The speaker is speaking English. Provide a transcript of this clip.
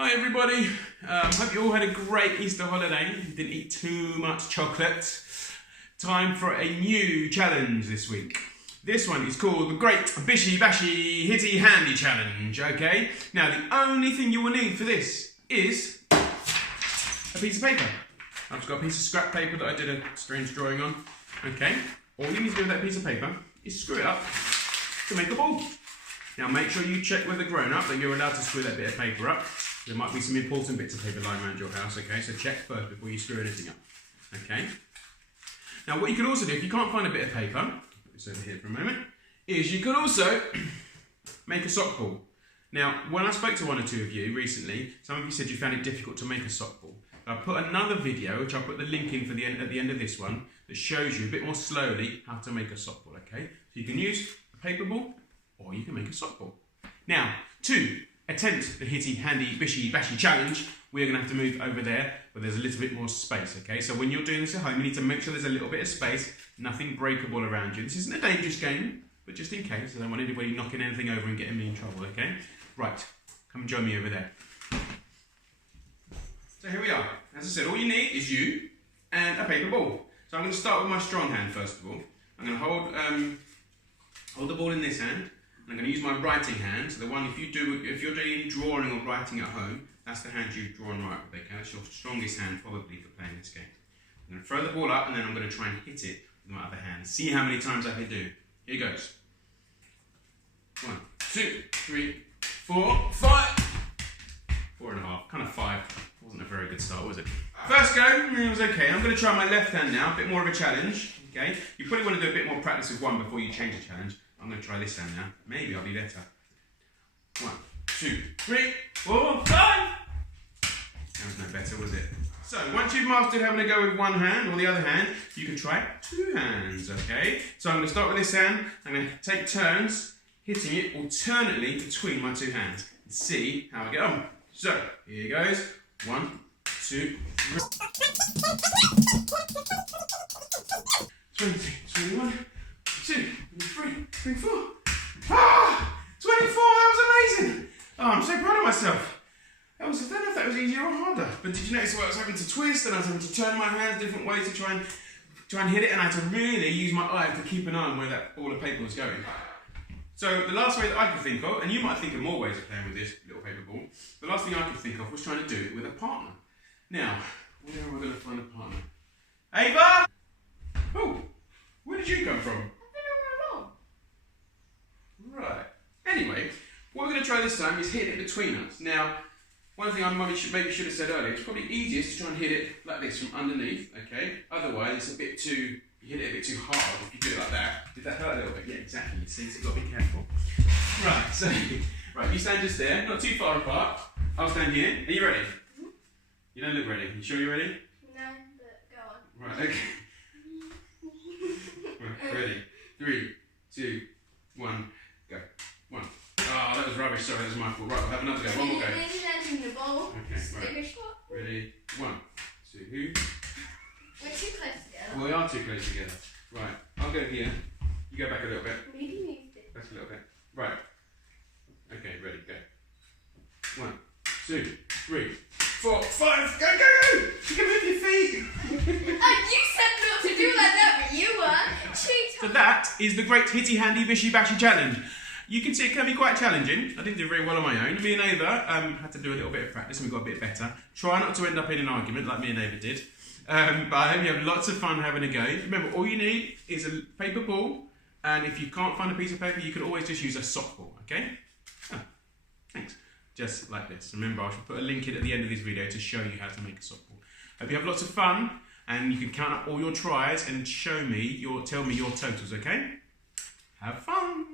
Hi everybody, hope you all had a great Easter holiday, didn't eat too much chocolate. Time for a new challenge this week. This one is called the Great Bishy, Bashy, Hitty, Handy Challenge, okay? Now the only thing you will need for this is a piece of paper. I've just got a piece of scrap paper that I did a strange drawing on, okay? All you need to do with that piece of paper is screw it up to make a ball. Now make sure you check with a grown-up that you're allowed to screw that bit of paper up. There might be some important bits of paper lying around your house, okay? So check first before you screw anything up, okay? Now what you can also do, if you can't find a bit of paper, put this over here for a moment, is you can also make a sock ball. Now, when I spoke to one or two of you recently, some of you said you found it difficult to make a sock ball. I put another video, which I'll put the link in for at the end of this one, that shows you a bit more slowly how to make a sock ball, okay? So you can use a paper ball, or you can make a sock ball. Now, to attempt the Hitty, Handy, Bishy, Bashy challenge, we're going to have to move over there where there's a little bit more space, okay? So when you're doing this at home, you need to make sure there's a little bit of space, nothing breakable around you. This isn't a dangerous game, but just in case, I don't want anybody knocking anything over and getting me in trouble, okay? Right, come and join me over there. So here we are. As I said, all you need is you and a paper ball. So I'm going to start with my strong hand first of all. I'm going to hold the ball in this hand. I'm going to use my writing hand, so the one if you're doing drawing or writing at home, that's the hand you draw and write with, okay? That's your strongest hand probably for playing this game. I'm going to throw the ball up and then I'm going to try and hit it with my other hand. See how many times I can do. Here goes. 1, 2, 3, 4, 5. 4.5, kind of 5. Wasn't a very good start, was it? First go, it was okay. I'm going to try my left hand now, a bit more of a challenge, okay? You probably want to do a bit more practice with one before you change the challenge. I'm going to try this hand now. Maybe I'll be better. 1, 2, 3, 4, 5. That was no better, was it? So, once you've mastered having to go with one hand or the other hand, you can try two hands, okay? So I'm going to start with this hand. I'm going to take turns hitting it alternately between my two hands and see how I get on. So, here goes. 1, 2, 3. 20, 21. 2, 3, 24. Ah! 24, that was amazing! Oh, I'm so proud of myself. I don't know if that was easier or harder, but did you notice what I was having to twist and I was having to turn my hands different ways to try and hit it, and I had to really use my eye to keep an eye on where that ball of paper was going. So the last way that I could think of, and you might think of more ways of playing with this little paper ball, the last thing I could think of was trying to do it with a partner. Now, where am I going to find a partner? Ava! Oh, where did you come from? Right. Anyway, what we're going to try this time is hit it between us. Now, one thing I maybe should have said earlier, it's probably easiest to try and hit it like this from underneath, okay? Otherwise, it's a bit too, you hit it a bit too hard if you do it like that. Did that hurt a little bit? Yeah, exactly. You see, so you've got to be careful. Right, so, right, you stand just there, not too far apart. I'll stand here. Are you ready? You don't look ready. You sure you're ready? No, but go on. Right, okay. Right, ready. 3, 2, 1. Go. 1. Oh, that was rubbish. Sorry, that was my fault. Right, we'll have another go. One more go. The ball. Okay, right. Ready? 1, 2. We're too close together. Well, we are too close together. Right, I'll go here. You go back a little bit. Maybe moved it. Back a little bit. Right. Okay, ready, go. 1, 2, 3, 4, 5. Go, go, go! You can move your feet. You said not to do like that, but you were. So that is the Great Hitty, Handy, Bishy, Bashy challenge. You can see it can be quite challenging. I didn't do very well on my own. Me and Ava had to do a little bit of practice and we got a bit better. Try not to end up in an argument like me and Ava did. But I hope you have lots of fun having a go. Remember, all you need is a paper ball, and if you can't find a piece of paper, you can always just use a sock ball, okay? Oh, thanks. Just like this. Remember, I shall put a link in at the end of this video to show you how to make a sock ball. Hope you have lots of fun, and you can count up all your tries and tell me your totals, okay? Have fun!